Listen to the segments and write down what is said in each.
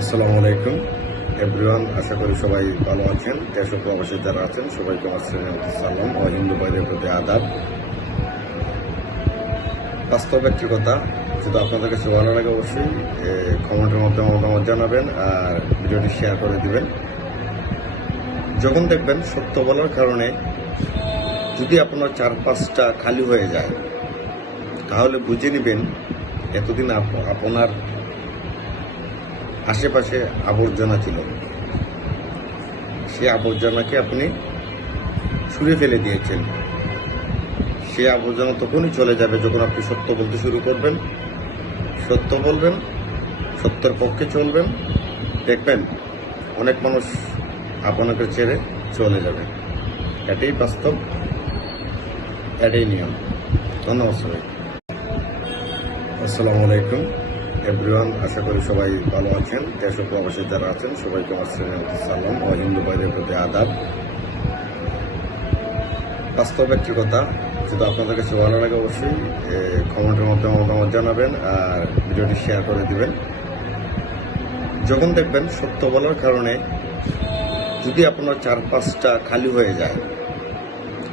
আসসালামু আলাইকুম এভরিওয়ান, আশা করি সবাই ভালো আছেন। দেশ ও প্রবাসী যারা আছেন সবাইকে আমার শ্রেণী সালাম ও হিন্দু ভাইদের প্রতি আদাব। বাস্তব একটি কথা, যদি আপনাদের কাছে ভালো লাগে অবশ্যই কমেন্টের মাধ্যমে মতামত জানাবেন আর ভিডিওটি শেয়ার করে দিবেন। যখন দেখবেন সত্য বলার কারণে যদি আপনার 4-5টা খালি হয়ে যায়, তাহলে বুঝে নেবেন এতদিন আপনার আশেপাশে আবর্জনা ছিল। সে আবর্জনাকে আপনি ছুঁড়ে ফেলে দিয়েছেন। সে আবর্জনা তখনই চলে যাবে যখন আপনি সত্য বলতে শুরু করবেন, সত্য বলবেন, সত্যের পক্ষে চলবেন। দেখবেন অনেক মানুষ আপনাকে ছেড়ে চলে যাবে। এটাই বাস্তব, এটাই নিয়ম। ধন্যবাদ সবাই। আসসালামু আলাইকুম এভরিওয়ান, আশা করি সবাই ভালো আছেন। দেশ ও প্রবাসী যারা আছেন সবাইকে আমার শ্রেণী সালাম ও হিন্দু ভাইদের প্রতি আদাব। বাস্তব একটি কথা, যদি আপনাদের কাছে ভালো লাগে অবশ্যই কমেন্টের মাধ্যমে মতামত জানাবেন আর ভিডিওটি শেয়ার করে দিবেন। যখন দেখবেন সত্য বলার কারণে যদি আপনার 4-5টা খালি হয়ে যায়,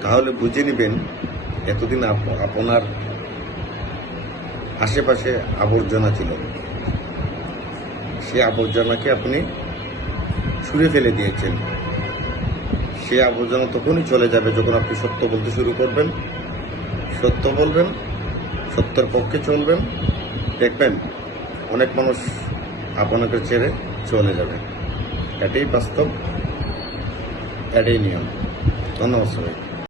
তাহলে বুঝে নেবেন এতদিন আপনার আশেপাশে আবর্জনা ছিল। সে আবর্জনাকে আপনি ছুঁড়ে ফেলে দিয়েছেন। সে আবর্জনা তখনই চলে যাবে যখন আপনি সত্য বলতে শুরু করবেন, সত্য বলবেন, সত্যের পক্ষে চলবেন। দেখবেন অনেক মানুষ আপনাকে ছেড়ে চলে যাবে। এটাই বাস্তব, এটাই নিয়ম। ধন্যবাদ সবাই।